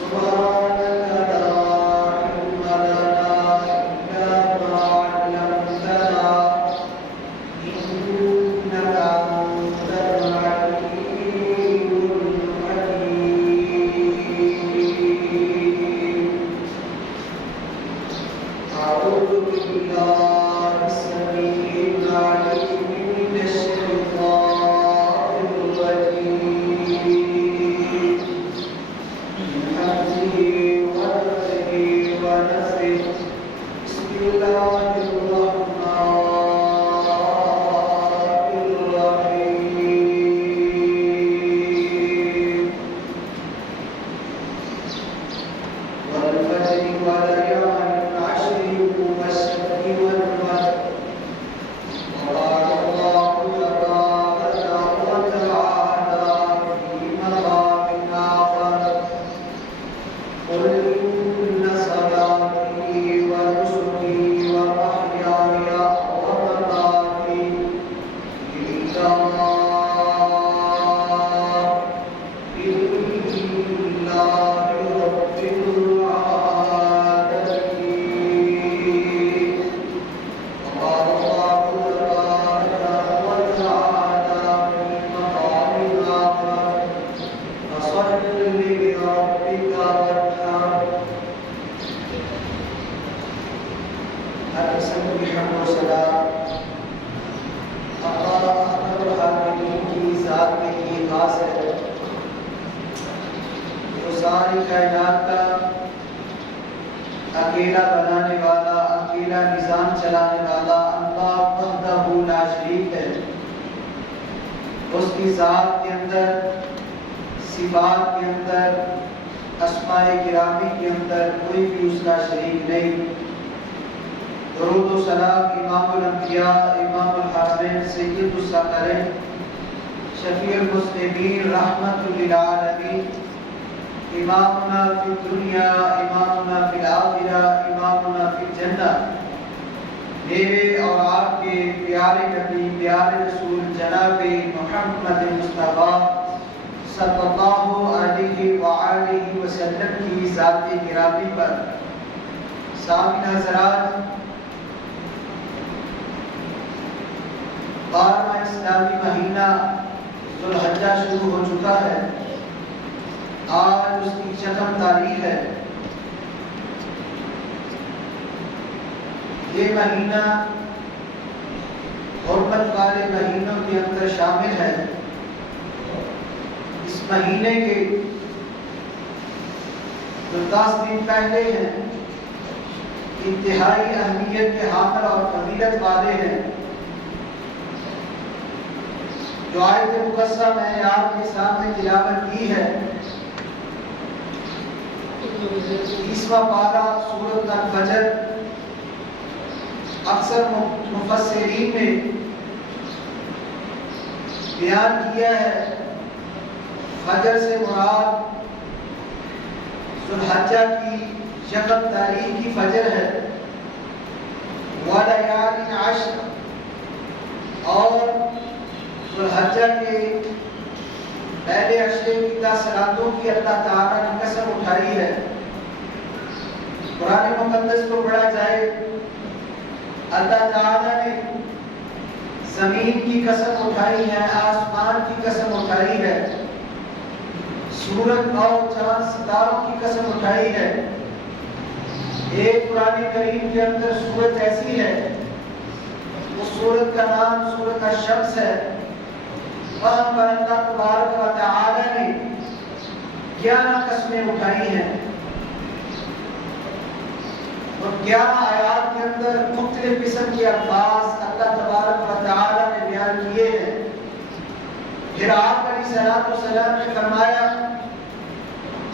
سبحانك لا علم لنا إلا ما علمتنا ساری کائنات کا اکیلا بنانے والا، اکیلا نظام چلانے والا اللہ وحدہ لا شریک ہے۔ اس کی ذات کے اندر، صفات کے اندر، اسماء گرامی کے اندر کوئی بھی اس کا شریک نہیں۔ درود و سلام امام الانبیاء، امام الحرمین، سید الثقلین، شفیع المذنبین، رحمت للعالمین، امامنا فی الدنیا، امامنا فی الآخرہ، امامنا فی الجنہ، میرے اور آپ کے پیارے نبی، پیارے رسول جناب محمد مصطفیٰ صلی اللہ علیہ وآلہ وسلم کی ذات گرامی پر۔ سامعین حضرات، 12واں اسلامی مہینہ ذوالحجہ شروع ہو چکا ہے۔ آج اس کی 6 تاریخ ہے۔ یہ مہینہ حرمت والے مہینوں کے اندر شامل ہے۔ اس مہینے کے جو 10 دن پہلے ہیں انتہائی اہمیت کے حامل اور فضیلت والے ہیں۔ جو آیت مقدسہ میں نے آپ کے سامنے تلاوت کی ہے، 30واں پارہ سورۃ الفجر، اکثر مفسرین نے بیان کیا ہے فجر سے مراد ذوالحجہ کی 1 تاریخ کی فجر ہے، وَلَيَالٍ عَشْرٍ، اور ذوالحجہ کے پہلے عشرے کی 10 راتوں کی اللہ تعالیٰ نے قسم اٹھائی ہے۔ قرآن مقدس کو پڑھا جائے، اللہ تعالیٰ نے زمین کی قسم اٹھائی ہے، آسمان کی قسم اٹھائی ہے، سورج اور چاند ستاروں کی قسم اٹھائی ہے۔ ایک قرآن کریم کے اندر سورت ایسی ہے، اس سورت کا نام سورت الشمس ہے۔ وہاں پر اللہ تبارک و تعالی نے 11 قسمیں اٹھائی ہیں، اور 11 آیات کے اندر مختلف قسم کے الفاظ اللہ تبارک و تعالی نے بیان کیے ہیں۔ پھر آپ علیہ السلام نے فرمایا،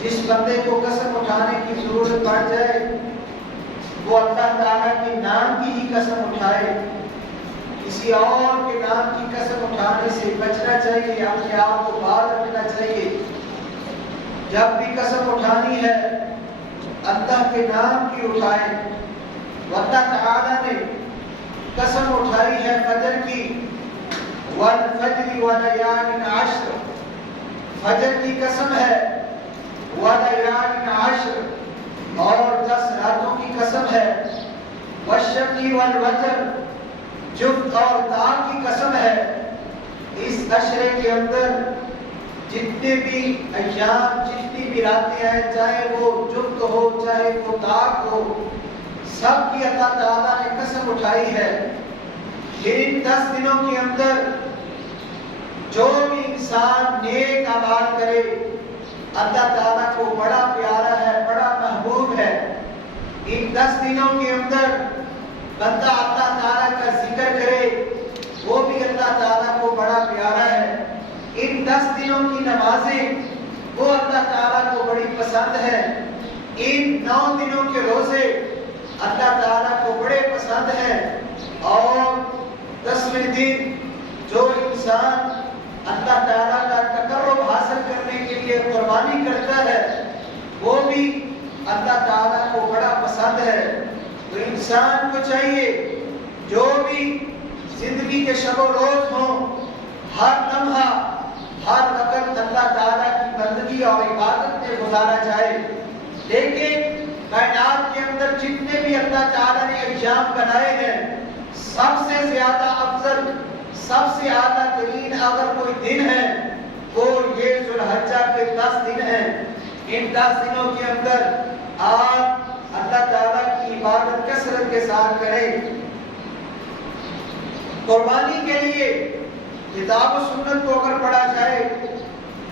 جس بندے کو قسم اٹھانے کی ضرورت پڑ جائے وہ اللہ تعالیٰ کے نام کی ہی قسم اٹھائے، کسی اور کے نام کی قسم اٹھانے سے بچنا چاہیے، اپنے آپ کو باز رکھنا چاہیے۔ جب بھی قسم اٹھانی ہے اللہ کے نام کی اٹھائے۔ اللہ تعالیٰ نے قسم اٹھائی ہے فجر کی، والفجر ولیال عشر، فجر کی قسم ہے، ولیال عشر، اور 10 راتوں کی قسم ہے، والشفع والوتر، جفت اور تار کی قسم ہے۔ اس عشرے کے اندر جتنے بھی ایام، جتنی بھی راتیں ہیں، چاہے وہ جفت ہو چاہے وہ تار ہو، سب کی اللہ تعالیٰ نے قسم اٹھائی ہے کہ ان 10 دنوں کے اندر جو بھی انسان نیک اعمال کرے اللہ تعالیٰ کو بڑا پیارا ہے، بڑا محبوب ہے۔ ان 10 دنوں کے اندر بندہ اللہ تعالیٰ کا ذکر کرے وہ بھی اللہ تعالیٰ کو بڑا پیارا ہے۔ ان 10 دنوں کی نمازیں وہ اللہ تعالیٰ کو بڑی پسند ہے۔ ان 9 دنوں کے روزے اللہ تعالیٰ کو بڑے پسند ہیں، اور 10ویں دن جو انسان اللہ تعالیٰ کا تقرب حاصل کرنے کے لیے قربانی کرتا ہے وہ بھی اللہ تعالیٰ کو بڑا پسند ہے۔ تو انسان کو چاہیے جو بھی زندگی کے شب و روز ہوں، ہر لمحہ ہر وقت اللہ تعالیٰ کی بندگی اور عبادت میں گزارا جائے۔ لیکن کائنات کے اندر جتنے بھی اللہ تعالیٰ نے ایام بنائے ہیں سب سے زیادہ افضل، سب سے اعلیٰ ترین اگر کوئی دن ہے وہ یہ ذو الحجہ کے 10 دن ہیں۔ ان 10 دنوں کے اندر آپ اللہ تعالیٰ کی عبادت کثرت کے ساتھ کریں۔ قربانی کے لیے کتاب و سنت کو اگر پڑھا جائے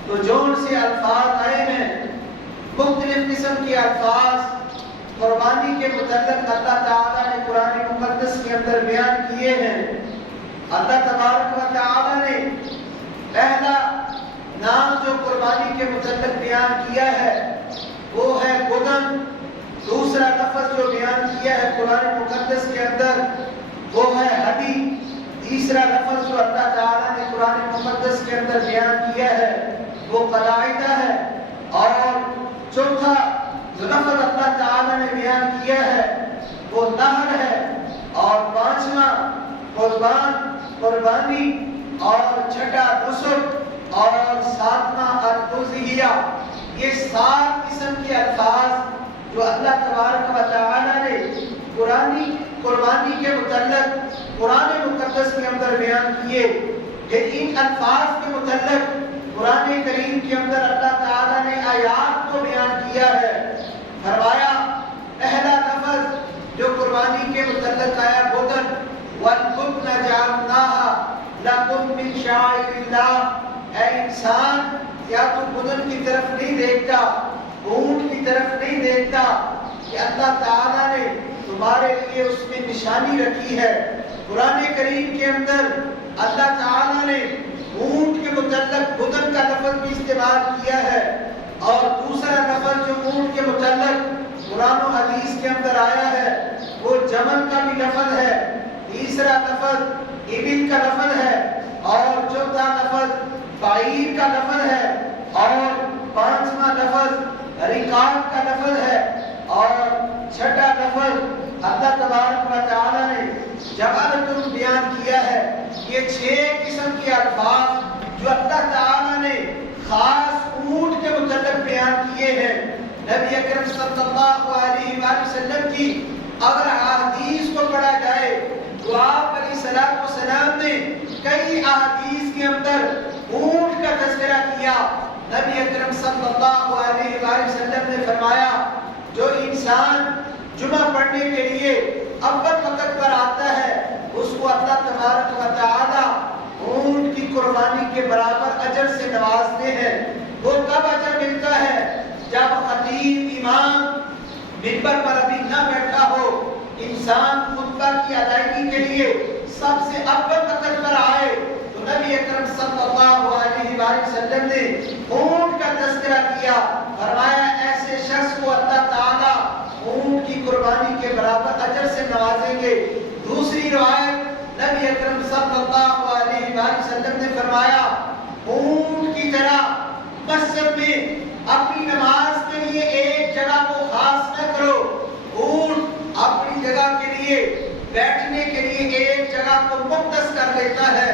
تو جو ان سے الفاظ آئے ہیں، مختلف قسم کے الفاظ قربانی کے متعلق اللہ تعالیٰ نے قرآن مقدس کے اندر بیان کیے ہیں۔ اللہ تبارک و تعالیٰ نے پہلا نام جو قربانی کے متعلق بیان کیا ہے وہ ہے بدن۔ دوسرا لفظ جو بیان کیا ہے قرآن مقدس کے اندر وہ ہے ہدی۔ تیسرا لفظ جو اللہ تعالیٰ نے قرآن مقدس کے اندر بیان کیا ہے وہ قلائدہ ہے، اور چوتھا جو لفظ اللہ تعالیٰ نے بیان کیا ہے وہ نہر ہے، اور پانچواں قربانی، اور چھٹا نسک، اور ساتواں الاضحیہ۔ یہ 7 قسم کے الفاظ جو اللہ تبارک و تعالیٰ نے قربانی کے متعلق قرآن مقدس کے اندر بیان کیے، کہ ان الفاظ کے متعلق قرآن کریم کے اندر اللہ تعالیٰ نے آیات کو بیان کیا ہے۔ فرمایا پہلا لفظ جو قربانی کے متعلق آیا بدن، وَالْبُدْنَ جَعَلْنَاهَا لَكُمْ مِنْ شَعَائِرِ اللَّهِ۔ اے انسان کیا تو بدن کی طرف نہیں دیکھتا، اونٹ کی طرف نہیں دیکھتا کہ اللہ تعالیٰ نے تمہارے لیے اس میں نشانی رکھی ہے۔ قرآن کریم کے اندر اللہ تعالیٰ نے اونٹ کے متعلق بدن کا لفظ بھی استعمال کیا ہے، اور دوسرا لفظ جو اونٹ کے متعلق قرآن و حدیث کے اندر آیا ہے وہ جمل کا بھی لفظ ہے، تیسرا لفظ ابل کا لفظ ہے، اور چوتھا لفظ بعیر کا لفظ ہے، اور پانچواں لفظ رکاب کا لفظ ہے، اور چھٹا لفظ اللہ تبارک و تعالیٰ نے جبالتم بیان کیا ہے۔ یہ 6 قسم کے الفاظ جو اللہ تعالیٰ نے خاص اونٹ کے متعلق بیان کیے ہیں۔ نبی اکرم صلی اللہ علیہ وآلہ وسلم کی اگر احادیث کو پڑھا جائے تو آپ علیہ السلام نے کئی احادیث کے اندر اونٹ کا تذکرہ کیا۔ نبی اکرم صلی اللہ علیہ وآلہ وسلم نے فرمایا جو انسان جمعہ پڑھنے کے لیے اول وقت پر آتا ہے اس کو اللہ تبارک و تعالی اونٹ کی قربانی کے برابر اجر سے نوازتے ہیں۔ وہ کب اجر ملتا ہے؟ جب خطیب امام منبر پر ابھی نہ بیٹھا ہو، انسان خطبہ کی ادائیگی کے لیے سب سے اول وقت پر آئے تو نبی اکرم صلی اللہ علیہ وآلہ وسلم نے اونٹ کا تذکرہ کیا، فرمایا ایسے شخص کو اللہ تعالی اونٹ کی قربانی کے برابر اجر سے نوازیں گے۔ دوسری روایت نبی اکرم صلی اللہ علیہ وآلہ وسلم نے فرمایا اونٹ کی طرح مسجد میں اپنی نماز کے لیے ایک جگہ کو خاص نہ کرو۔ اونٹ اپنی جگہ کے لیے بیٹھنے کے لیے ایک جگہ کو مختص کر لیتا ہے۔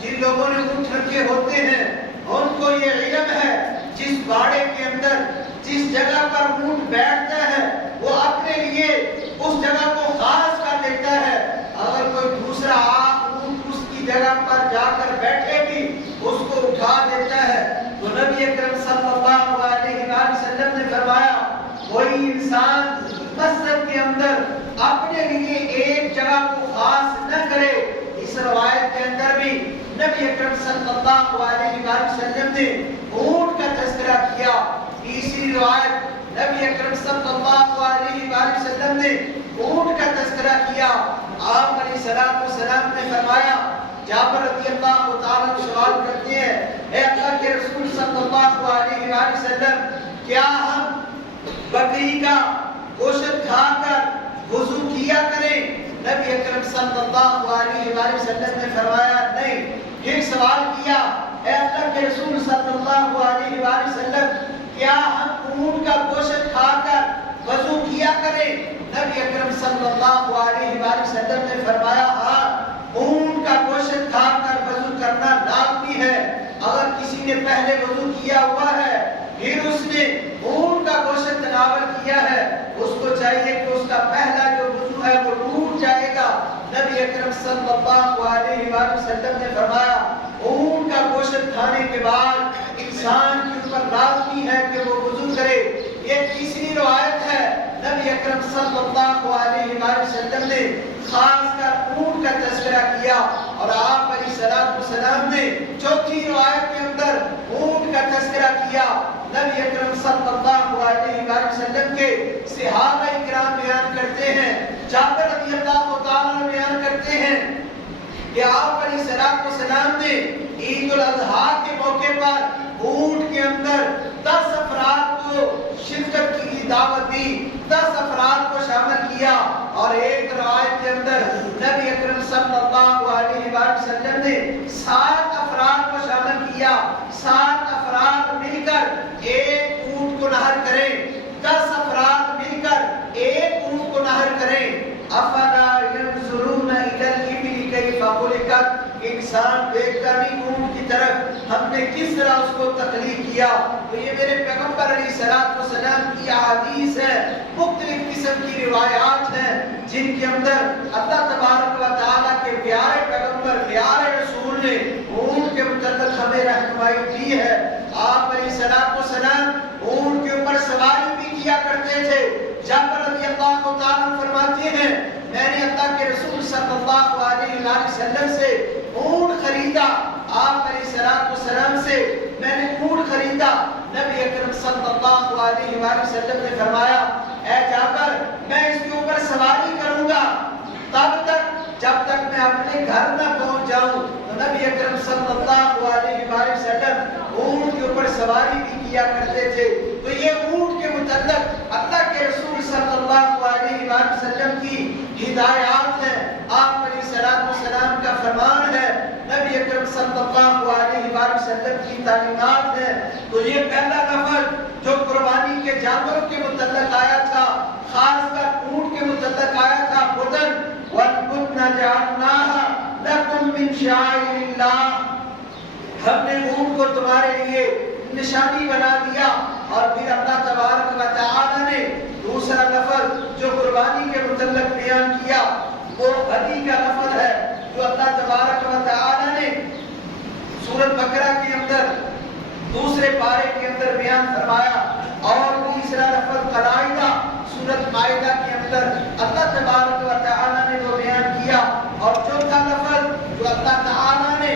جن لوگوں نے اونٹ رکھے ہوتے ہیں ان کو یہ علم ہے جس باڑے کے اندر جس جگہ پر اونٹ بیٹھتا ہے وہ اپنے لیے اس جگہ کو خاص کر لیتا ہے۔ اگر کوئی دوسرا اونٹ اس کی جگہ پر جا کر بیٹھے بھی اس کو اٹھا دیتا ہے۔ تو نبی اکرم صلی اللہ علیہ وآلہ وسلم نے فرمایا کوئی انسان مسجد کے اندر بھی نبی اکرم صلی اللہ علیہ وآلہ وسلم نے اونٹ کا تذکرہ کیا۔ تیسری روایت نبی اکرم صلی اللہ علیہ وآلہ وسلم نے اونٹ کا تذکرہ کیا۔ آپ علیہ السلام نے فرمایا، جابر رضی اللہ تعالیٰ سوال کرتے ہیں، اے اللہ کے رسول صلی اللہ علیہ وآلہ وسلم، کیا ہم بکری کا گوشت کھا کر وضو کیا کریں؟ نبی اکرم صلی اللہ علیہ وآلہ وسلم نے فرمایا نہیں۔ پھر سوال کیا، اے اللہ کے رسول صلی اللہ علیہ وآلہ وسلم، کیا ہم اونٹ کا گوشت کھا کر وضو کیا کریں؟ نبی اکرم صلی اللہ علیہ وآلہ وسلم نے فرمایا ہاں، اونٹ کا گوشت کھا کر وضو کرنا لازمی ہے۔ اگر کسی نے پہلے وضو کیا ہوا ہے پھر اس نے اونٹ کا گوشت تناول کیا ہے، اس کو چاہیے کہ اس کا پہلا جو وضو ہے وہ ٹوٹ جائے گا۔ نبی اکرم صلی اللہ علیہ وآلہ وسلم نے فرمایا اونٹ کا گوشت کھانے کے بعد انسان کے اوپر لازمی ہے کہ وہ وضو کرے۔ یہ تیسری روایت ہے، نبی اکرم صلی اللہ علیہ وآلہ وسلم نے خاص کر اونٹ کا تذکرہ کیا، اور آپ علیہ السلام نے چوتھی روایت کے اندر اونٹ کا تذکرہ کیا۔ نبی اکرم صلی اللہ علیہ وآلہ وسلم کے صحابہ کرام بیان کرتے ہیں، جابر رضی اللہ تعالیٰ بیان کرتے ہیں کہ آپ علیہ السلام نے عید الاضحیٰ کے موقع پر اونٹ کے اندر 10 افراد کو شرکت کی دعوت دی، 10 افراد کو شامل کیا، اور ایک روایت کے اندر نبی اکرم صلی اللہ علیہ وآلہ وسلم نے 7 افراد کو شامل کیا۔ 7 افراد مل کر ایک اونٹ کو نہر کریں، 10 افراد مل کر ایک اونٹ کو نہر کریں۔ افلا ينظرون الى الابل كيف خلقت، انسان دیکھتا نہیں اونٹ کی طرف ہم نے کس طرح اس کو تخلیق کیا۔ تو یہ میرے پیغمبر علیہ السلام کی احادیث ہے، مختلف قسم کی روایات ہیں جن کے اندر اللہ تبارک و تعالیٰ کے پیارے پیغمبر پیارے رسول نے اونٹ کے متعلق ہمیں رہنمائی دی ہے۔ آپ علیہ السلام اونٹ کے اوپر سواری بھی کیا کرتے تھے۔ جابر رضی اللہ تعالیٰ فرماتے ہیں میں نے اللہ کے رسول صلی اللہ علیہ وآلہ وسلم سے اونٹ خریدا، آپ علیہ السلام سے میں نے اونٹ خریدا۔ نبی اکرم صلی اللہ علیہ وآلہ وسلم نے فرمایا اے جابر میں اس کے اوپر سواری کروں گا تب تک جب تک میں اپنے گھر نہ پہنچ جاؤں۔ تو نبی اکرم صلی اللہ علیہ وآلہ وسلم اونٹ کے اوپر سواری بھی کیا کرتے تھے۔ تو یہ اونٹ کے متعلق اللہ کے رسول صلی اللہ علیہ وآلہ وسلم کی ہدایات ہیں، آپ علیہ السلام کا فرمان ہے، نبی اکرم صلی اللہ علیہ وآلہ وسلم کی تعلیمات ہیں۔ تو یہ پہلا لفظ جو قربانی کے جانوروں کے متعلق آیا تھا، خاص کر اونٹ کے متعلق آیا تھا، بدن وَالْبُدْنَ جَعَلْنَاهَا لَكُمْ مِنْ شَعَائِرِ اللَّهِ، ہم نے اونٹ کو تمہارے لیے نشانی بنا دیا۔ اور پھر اللہ تبارک و تعالی نے دوسرا لفظ جو قربانی کے متعلق بیان کیا وہ ہدی کا لفظ ہے، جو اللہ تبارک و تعالی نے سورۃ بقرہ کے اندر دوسرے پارے کے اندر بیان فرمایا، اور تیسرا لفظ قلائدہ سورۃ مائدہ کے اندر اللہ تبارک و تعالی نے وہ بیان کیا، اور چوتھا لفظ جو اللہ تعالی نے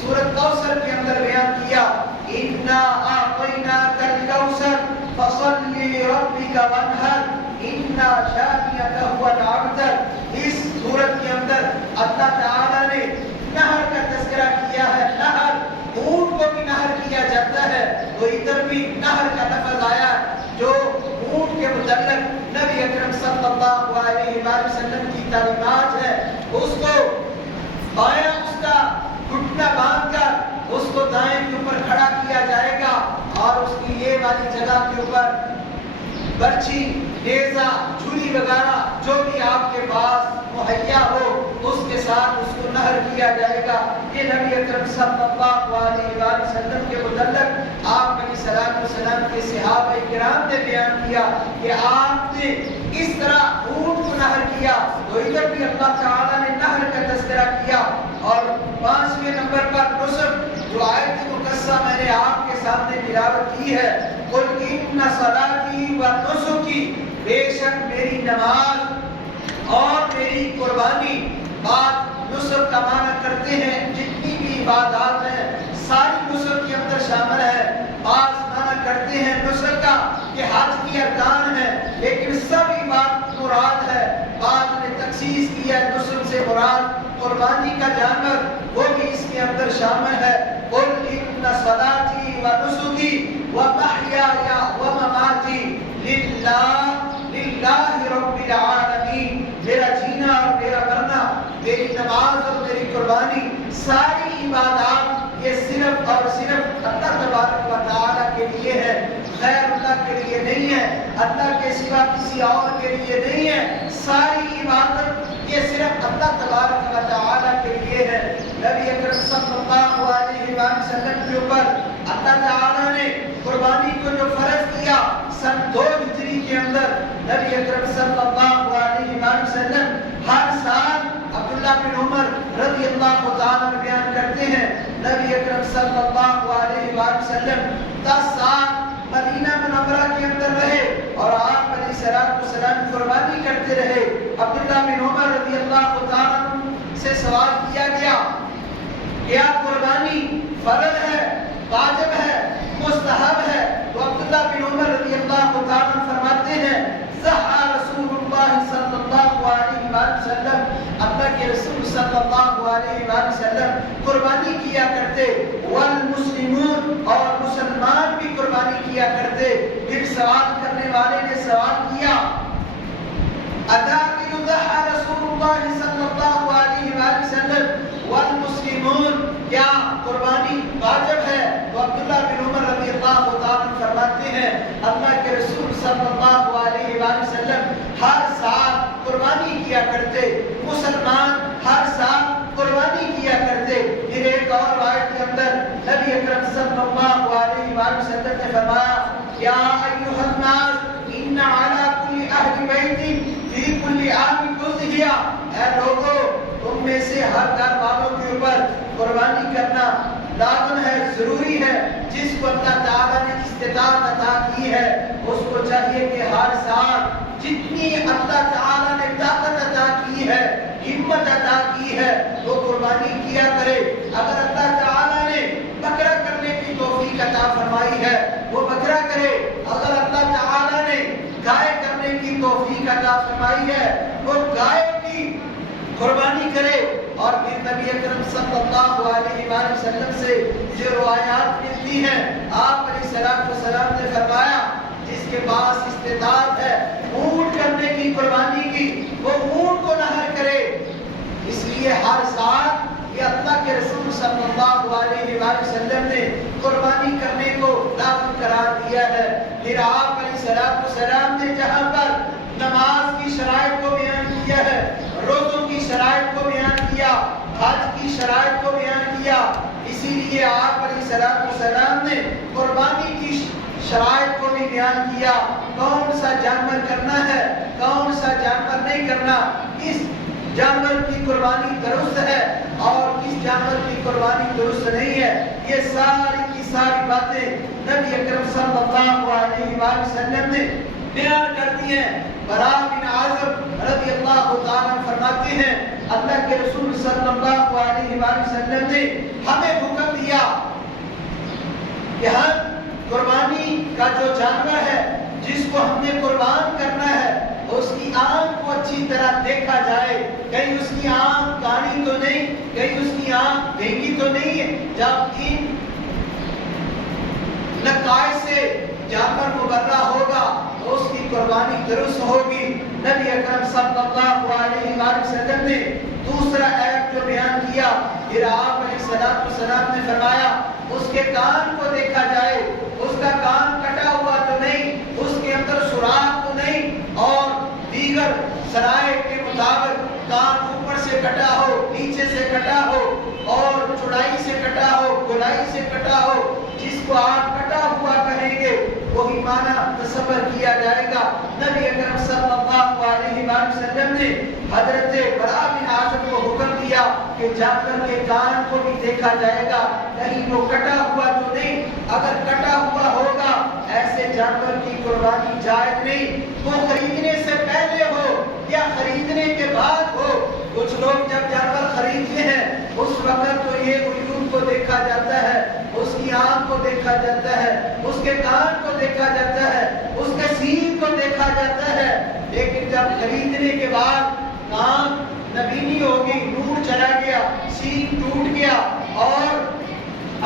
سورۃ کوثر کے اندر بیان کیا، اِنَّا أَعْطَيْنَاكَ الْكَوْثَرَ فَصَلِّ لِرَبِّكَ وَانْحَرْ إِنَّا شَانِئَكَ هُوَ الْأَبْتَرُ۔ اس سورت کے اندر اللہ تعالی نے نہر کا تذکرہ کیا ہے، نہر اونٹ کو بھی نہر کیا جاتا ہے، تو ادھر بھی نہر کا لفظ آیا جو اونٹ کے متعلق نبی اکرم صلی اللہ علیہ وآلہ وسلم کی تعلیمات ہے۔ اس کو بایاں اس کا گھٹنا باندھ کر اس کو دائیں کے اوپر کھڑا کیا جائے گا، اور اس کی یہ والی جگہ کے اوپر برچی، نیزہ، چھری وغیرہ جو بھی آپ کے پاس مہیا ہو اس کے ساتھ اس کو نہر کیا جائے گا۔ یہ نبی اکرم صلی اللہ علیہ وآلہ وسلم کے متعلق آپ علیہ السلام کے صحابہ کرام نے بیان کیا کہ آپ نے اس طرح اونٹ کو نہر کیا۔ تو ادھر بھی اللہ تعالیٰ نے نہر کا تذکرہ کیا۔ اور 5ویں نمبر پر نسک جو آیت مقدسہ میں نے آپ کے سامنے تلاوت کی ہے، قُلْ إِنَّ صَلَاتِي وَنُسُكِي، بے شک میری نماز اور میری قربانی، بات نسک کا معنی کرتے ہیں جتنی سے مراد قربانی کا جانور وہ بھی اس کے اندر شامل ہے۔ قل ان صلاتی و نسکی و محیایا و مماتی للہ رب العالمین، میرا جینا اور میرا مرنا، میری نماز اور میری قربانی، ساری عبادات یہ صرف اور صرف اللہ تبارک و تعالیٰ کے لیے ہے، غیر اللہ کے لیے نہیں ہے، اللہ کے سوا کسی اور کے لیے نہیں ہے۔ ساری عبادت یہ صرف اللہ تبارک و تعالیٰ کے لیے ہے۔ نبی اکرم صلی اللہ علیہ وسلم کے اوپر اللہ تعالیٰ نے قربانی کو جو فرض کیا سن 2 ہجری کے اندر، نبی اکرم صلی اللہ علیہ وسلم ہر سال، عبداللہ بن عمر رضی اللہ تعالیٰ بیان کرتے ہیں، نبی اکرم صلی اللہ علیہ وسلم 10 سال مدینہ منورہ کے اندر رہے اور آپ علیہ السلام قربانی کرتے رہے۔ عبداللہ بن عمر رضی اللہ تعالیٰ سے سوال کیا گیا، کیا قربانی فرض ہے، واجب ہے، مستحب ہے؟ تو عبداللہ بن عمر رضی اللہ تعالیٰ فرماتے ہیں، ضحى رسول اللہ صلی اللہ علیہ وسلم، اللہ کے رسول صلی اللہ علیہ وسلم قربانی کیا کرتے، والمسلمون، اور مسلمان بھی قربانی کیا کرتے۔ پھر سوال کرنے والے نے سوال کیا، اتاک یضحى رسول اللہ صلی اللہ علیہ وسلم والمسلمون، کیا قربانی واجب ہے؟ تو عبداللہ بن عمر رضی اللہ تعالیٰ فرماتے ہیں، اللہ کے رسول صلی اللہ علیہ وسلم ہر سال قربانی کیا کرتے، مسلمان ہر سال قربانی کیا کرتے۔ پھر ایک اور روایت کے اندر نبی اکرم صلی اللہ علیہ وسلم نے فرمایا، یا ایھا الناس ان علی کل اہل بیت فی کل عام اضحیہ، اے لوگو تم میں سے ہر گھر والوں کے اوپر قربانی کرنا لازم ہے، ضروری ہے۔ جس کو اللہ تعالیٰ نے استطاعت عطا کی ہے اس کو چاہیے کہ ہر سال جتنی اللہ تعالیٰ نے طاقت عطا کی ہے، ہمت عطا کی ہے، وہ قربانی کیا کرے۔ اگر اللہ تعالیٰ نے بکرا کرنے کی توفیق عطا فرمائی ہے وہ بکرا کرے، اگر اللہ تعالیٰ نے گائے کرنے کی توفیق عطا فرمائی ہے وہ گائے کی قربانی کرے۔ اور پھر نبی اکرم صلی اللہ علیہ وسلم سے جو روایات ملتی ہیں، آپ علیہ السلام نے فرمایا، جس کے پاس استطاعت ہے اونٹ کرنے کی قربانی کی، وہ اونٹ کو نہر کرے۔ اس لیے ہر سال یہ اللہ کے رسول صلی اللہ علیہ وسلم نے قربانی کرنے کو لازم قرار دیا ہے۔ پھر آپ علیہ السلام نے جہاں پر نماز کی شرائط کو بیان کیا ہے، روزوں کی شرائط کو بیان کیا، حج کی شرائط کو بیان کیا، اسی لیے آپ علیہ السلام نے قربانی کی شرائط کو بھی بیان کیا، کون سا جانور کرنا ہے، کون سا جانور نہیں کرنا، کس جانور کی قربانی درست ہے اور کس جانور کی قربانی درست نہیں ہے۔ یہ ساری کی ساری باتیں نبی اکرم صلی اللہ علیہ وسلم نے بیان کر دی ہیں۔ براء بن عازب رضی اللہ تعالیٰ فرماتے ہیں، اللہ کے رسول صلی اللہ علیہ وسلم نے ہمیں حکم دیا کہ ہم قربانی کا جو جانور ہے جس کو ہم نے قربان کرنا ہے اس کی آنکھ کو اچھی طرح دیکھا جائے، کہیں اس کی آنکھ کانی تو نہیں، کہیں اس کی آنکھ بھینگی تو نہیں ہے۔ جب ان نقائص سے جانور مبرہ ہوگا تو اس کی قربانی درست ہوگی۔ نبی اکرم صلی اللہ علیہ وسلم نے دوسرا عیب جو بیان کیا، پھر آپ علیہ السلام نے فرمایا اس کے کان کو دیکھا جائے، اس کا کان کٹا ہوا تو نہیں، اس کے اندر سوراخ تو نہیں، اور دیگر شرائع کے مطابق کان اوپر سے کٹا ہو، نیچے سے کٹا ہو، اور چوڑائی سے کٹا ہو، گولائی سے کٹا ہو، جس کو آپ کٹا ہوا کہیں گے وہی معنی تصور کیا جائے گا۔ نبی اکرم صلی اللہ علیہ وسلم نے حضرت براء بن عازب کو حکم دیا کہ جانور کے کان کو بھی دیکھا جائے گا، کہیں وہ کٹا ہوا تو نہیں، اگر کٹا ہوا ہوگا ایسے جانور کی قربانی جائز نہیں، وہ خریدنے سے پہلے ہو یا خریدنے کے بعد ہو۔ کچھ لوگ جب جانور خریدتے ہیں اس وقت تو یہ عیوب کو دیکھا جاتا ہے، اس کی آنکھ کو دیکھا جاتا ہے، اس کے کان کو دیکھا جاتا ہے، اس کے سینگ کو دیکھا جاتا ہے، لیکن جب خریدنے کے بعد کان نبینی ہوگی، نور چلا گیا، سین ٹوٹ گیا اور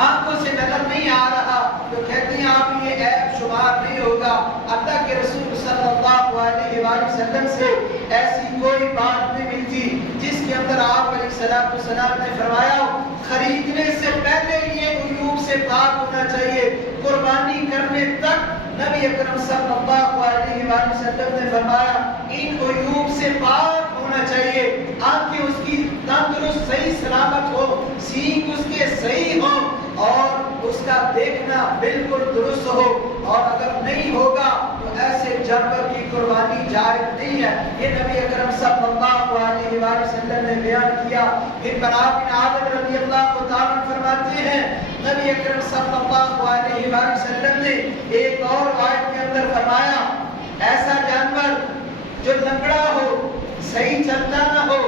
آنکھوں سے نظر نہیں آ رہا، تو کہتے ہیں آپ یہ عیب شمار نہیں ہوگا۔ اللہ کے رسول صلی اللہ علیہ وآلہ وسلم سے ایسی کوئی بات نہیں ملتی جس کے اندر آپ علیہ السلام نے فرمایا ہو خریدنے سے پہلے یہ عیوب سے پاک ہونا چاہیے، قربانی کرنے تک نبی اکرم صلی اللہ علیہ وآلہ وسلم نے فرمایا ان عیوب سے پاک ہونا چاہیے، آنکھیں اس کی تندرست صحیح سلامت ہو، سینگ اس کے صحیح ہو اور اس کا دیکھنا بالکل درست ہو، اور اگر نہیں ہوگا تو ایسے جانور کی قربانی جائز نہیں ہے۔ یہ نبی اکرم صلی اللہ علیہ وآلہ وسلم نے بیان کیا۔ پھر برا بن عازب رضی اللہ تعالیٰ فرماتے ہیں نبی اکرم صلی اللہ علیہ وآلہ وسلم نے ایک اور آیت کے اندر فرمایا ایسا جانور جو لنگڑا ہو، صحیح چلتا نہ ہو،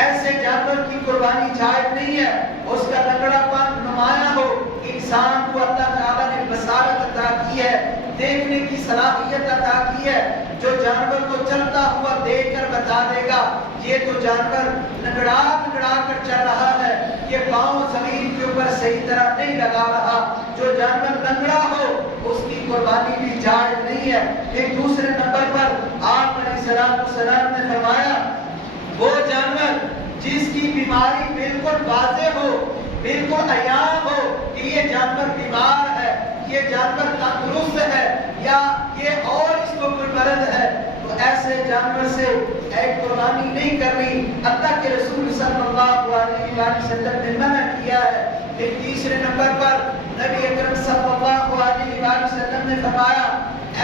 ایسے جانور کی قربانی جائز نہیں ہے۔ اس کا لنگڑا پن نمایاں ہو، انسان کو اللہ تعالیٰ نے بصارت عطا کی ہے، دیکھنے کی صلاحیت عطا کی ہے، جو جانور کو چلتا ہوا دیکھ کر بتا دے گا یہ تو جانور لنگڑا کر چل رہا ہے، یہ پاؤں زمین کے اوپر صحیح طرح نہیں لگا رہا۔ جو جانور لنگڑا ہو اس کی قربانی بھی جائز نہیں ہے۔ ایک دوسرے نمبر پر آپ علیہ السلام نے فرمایا وہ جانور جس کی بیماری بالکل واضح ہو، بالکل عیاں ہو کہ یہ جانور بیمار ہے، یہ جانور تندرست ہے یا یہ اور اس کو کوئی مرض ہے، تو ایسے جانور سے ایک قربانی نہیں کرنی۔ اللہ کے رسول صلی اللہ علیہ وآلہ وسلم نے منع کیا ہے۔ پھر تیسرے نمبر پر نبی اکرم صلی اللہ علیہ وآلہ وسلم نے فرمایا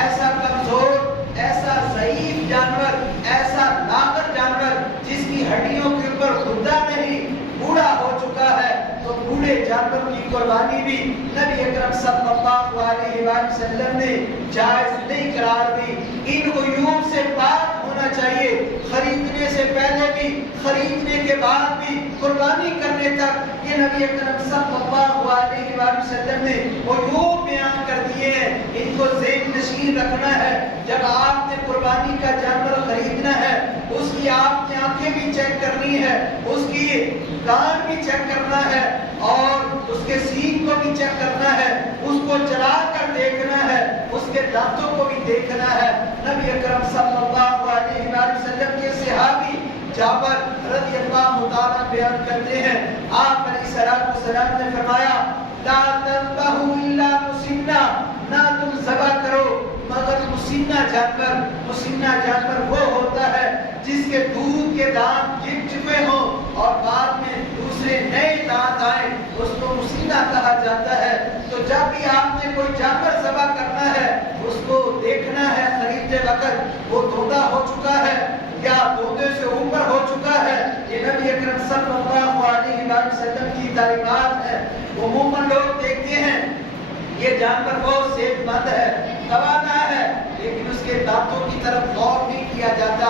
ایسا کمزور، ایسا ضعیف جانور، ایسا لاغر جانور جس کی ہڈیوں کے اوپر غدہ نہیں، بوڑھا ہو چکا ہے، تو بوڑھے جانور کی قربانی بھی نبی اکرم صلی اللہ علیہ وآلہ وسلم نے جائز نہیں قرار دی۔ ان عیوب سے پاک ہونا چاہیے، خریدنے سے پہلے بھی، خریدنے کے بعد بھی، قربانی کرنے تک یہ نبی اکرم صلی اللہ علیہ وآلہ وسلم نے عیوب بیان کر دیے ہیں۔ ان کو ذہن نشین رکھنا ہے۔ جب آپ نے قربانی کا جانور خریدنا ہے اس کی آپ نے آنکھیں بھی چیک کرنی ہے، اس کی کان بھی چیک کرنا ہے اور اس کے سینگ کو بھی چیک کرنا ہے، اس کو چلا کر دیکھنا ہے، اس کے دانتوں کو بھی دیکھنا ہے۔ نبی اکرم صلی اللہ علیہ وآلہ وسلم کے صحابی جابر رضی اللہ تعالیٰ بیان کرتے ہیں آپ علیہ السلام نے فرمایا لا تذبحوا الا مسنہ، نہ تم ذبح کرو مگر مسنہ جانور۔ مسنہ جانور وہ ہوتا ہے جس کے دودھ کے دانت گر چکے ہوں اور بعد میں دوسرے نئے دانت آئیں، اس کو مسنہ کہا جاتا ہے۔ تو جب بھی آپ نے کوئی جانور ذبح کرنا ہے اس کو دیکھنا ہے خریدتے وقت وہ دھوتا ہو چکا ہے یا دودے سے اوپر ہو چکا ہے۔ یہ نبی اکرم صلی اللہ علیہ وسلم کی تعلیمات ہے۔ عموماً لوگ دیکھتے ہیں یہ جانور بہت صحت مند ہے، توانا ہے، لیکن اس کے دانتوں کی طرف غور نہیں کیا جاتا،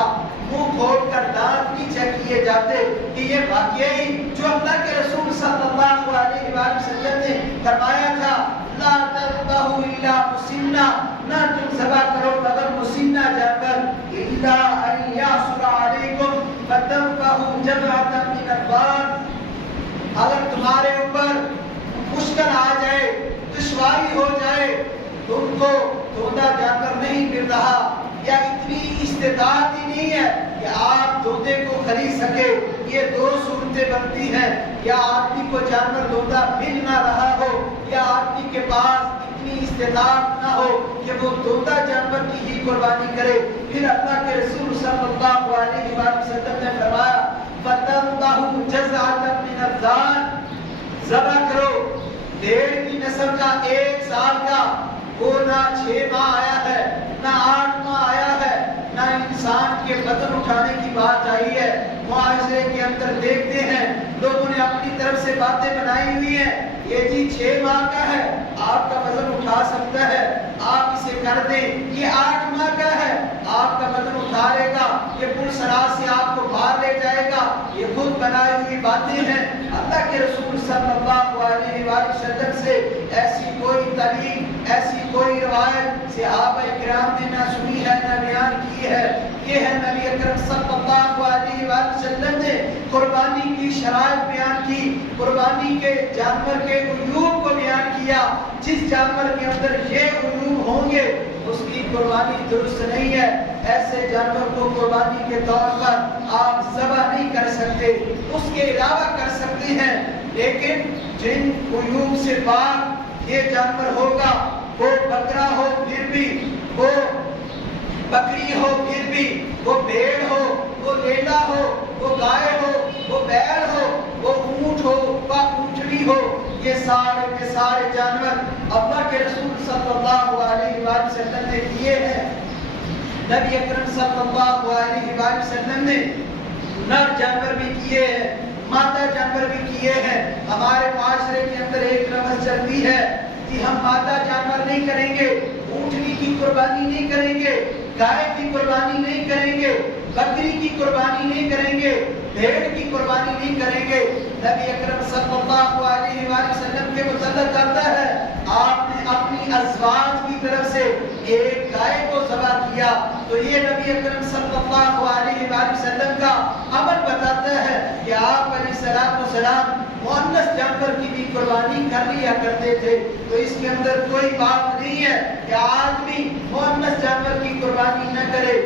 منہ کھول کر دانت نہیں چیک کیے جاتے کہ یہ واقعی جو اللہ کے رسول صلی اللہ علیہ وسلم نے فرمایا تھا لا تذبحوا الا مسنہ، نہ تم ذبح کرو مگر مسنہ جانور، الا ان یعصر علیکم فتذبحوا جذعۃ من الغنم، اگر تمہارے اوپر مشکل آ جائے، دشواری ہو جائے، تم کو دھوتا جانور نہیں مل رہا یا اتنی استطاعت ہی نہیں ہے کہ آپ دھوتے کو خرید سکے، یہ دو صورتیں بنتی ہیں، یا آدمی کو جانور دھوتا مل نہ رہا ہو یا آدمی کے پاس اتنی استطاعت نہ ہو کہ وہ دھوتا جانور کی ہی قربانی کرے۔ پھر اللہ کے رسول صلی اللہ علیہ وسلم نے فرمایا فَتَذْبَحُوا جَزْعَةً مِنَ الظَّانِ، ذبح کرو بھیڑ کی نسل کا 1 سال کا، وہ نہ 6 ماہ آیا ہے نہ 8 ماہ آیا ہے، نہ انسان کے بدن اٹھانے کی بات آئی ہے۔ معاشرے کے اندر دیکھتے ہیں لوگوں نے اپنی طرف سے باتیں بنائی ہوئی ہیں، یہ جی 6 ماہ کا ہے آپ کا وزن اٹھا سکتا ہے، آپ اسے کر دیں، یہ 8 ماہ کا ہے آپ کا وزن اٹھا لے گا، یہ پل سراج سے آپ کو باہر لے جائے گا، یہ خود بنائی ہوئی باتیں ہیں. اللہ کے رسول صلی اللہ علیہ وآلہ وسلم سے ایسی کوئی تعلیم، ایسی کوئی روایت صحابہ کرام نے نہ سنی ہے نہ بیان کی ہے. یہ ہے نبی اکرم صلی اللہ علیہ وآلہ وسلم نے قربانی کی شرائط بیان کی، قربانی کے جانور کے عیوب کو بیان کیا. جس جانور کے اندر یہ عیوب ہوں گے اس کی قربانی درست نہیں ہے. ایسے جانور کو قربانی کے طور پر آپ ذبح نہیں کر سکتے، اس کے علاوہ کر سکتے ہیں. لیکن جن عیوب سے پاک یہ جانور ہوگا، وہ بکرا ہو پھر بھی، وہ بکری ہو پھر بھی، وہ بھیڑ ہو، وہ لیلا ہو، وہ گائے ہو، وہ بیل ہو، وہ اونٹ ہو، وہ اونٹنی ہو، یہ سارے کے سارے جانور اللہ کے رسول صلی اللہ علیہ وآلہ وسلم نے کیے ہیں. نبی اکرم صلی اللہ علیہ وآلہ وسلم نے نر جانور بھی کیے ہیں، مادہ جانور بھی کیے ہیں. ہمارے معاشرے کے اندر ایک رمز چلتی ہے کہ ہم مادہ جانور نہیں کریں گے، اونٹنی کی قربانی نہیں کریں گے، گائے کی قربانی نہیں کریں گے، بکری کی قربانی نہیں کریں گے، بھیڑ کی قربانی نہیں کریں گے. نبی اکرم صلی اللہ علیہ وآلہ وسلم کے متعلق آتا ہے آپ نے اپنی ازواج کی طرف سے ایک گائے کو ذبح کیا. تو یہ نبی اکرم صلی اللہ علیہ وآلہ وسلم کا عمل بتاتا ہے کہ آپ علیہ السلام مؤنث جانور کی بھی قربانی کر لیا کرتے تھے. تو اس کے اندر کوئی بات نہیں ہے کہ آدمی مؤنث جانور کی قربانی نہ کرے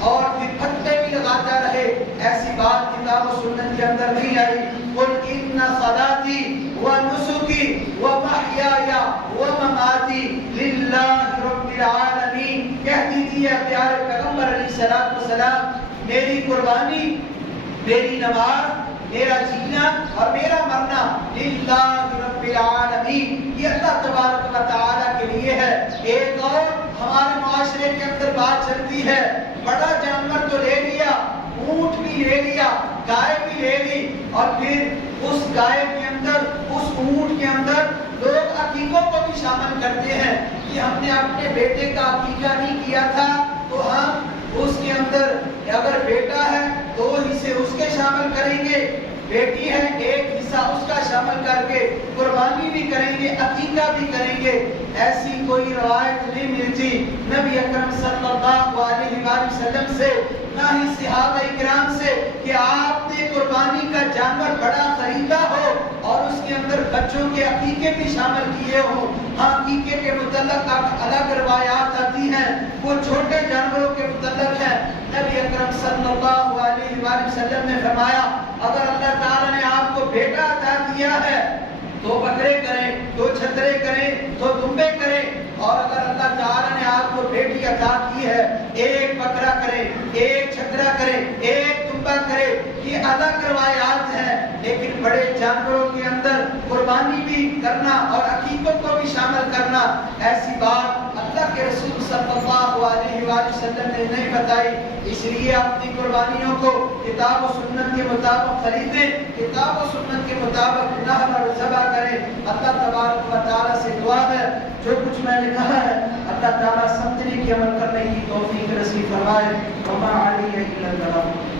اور پھر فتوے بھی لگاتا رہے. ایسی بات کتاب و سنت کے اندر نہیں آئی. قل ان صلاتی ونسکی ومحیای ومماتی للہ رب العالمین. کہہ دیجیے پیارے پیغمبر علیہ السلام، میری قربانی، میری نماز، میرا جینا اور میرا مرنا للہ رب العالمین، یہ اللہ تبارک و تعالی کے لیے ہے. ایک اور ہمارے معاشرے کے اندر بات چلتی ہے، بڑا جانور تو لے لیا، اونٹ بھی لے لیا، گائے بھی لے لی، اور پھر اس گائے کے اندر، اس اونٹ کے اندر لوگ عقیقوں کو بھی شامل کرتے ہیں کہ ہم نے اپنے بیٹے کا عقیقہ نہیں کیا تھا تو ہم اس کے اندر اگر بیٹا ہے 2 حصے اس کے شامل کریں گے، بیٹی ہے 1 حصہ اس کا شامل کر کے قربانی بھی کریں گے، عقیقہ بھی کریں گے. ایسی کوئی روایت نہیں ملتی نبی اکرم صلی اللہ علیہ وآلہ وسلم سے، نہ ہی صحابہ کرام سے کہ آپ نے قربانی کا جانور بڑا خریدا ہو اور اس کے اندر بچوں کے عقیقے بھی شامل کیے ہو. ہاں عقیقے کے متعلق الگ روایات آتی ہیں، وہ چھوٹے جانوروں کے متعلق ہیں. نبی اکرم صلی اللہ علیہ وآلہ وسلم نے فرمایا اگر اللہ تعالیٰ نے آپ کو بیٹا عطا کیا ہے تو بکرے کریں، تو چھترے کریں، تو دمبے کریں، اور اگر اللہ تعالیٰ نے آپ کو بیٹی عطا کی ہے 1 بکرا کریں، 1 چھترا کریں، 1 دمبا کریں. یہ الگ روایات ہیں، لیکن بڑے جانوروں کے اندر قربانی بھی کرنا اور عقیقوں کو بھی شامل کرنا، ایسی بات اللہ کے رسول صلی اللہ علیہ وآلہ وسلم نے نہیں بتائی. اس لیے اپنی قربانیوں کو کتاب و سنت کے مطابق خریدیں، کتاب و سنت کے مطابق نحر اور ذبح کریں. اللہ تبارک و تعالیٰ سے دعا ہے جو کچھ میں نے کہا ہے اللہ تعالیٰ سمجھنے کی، عمل کرنے کی توفیق نصیب فرمائے. وما علیہ الا البلاغ.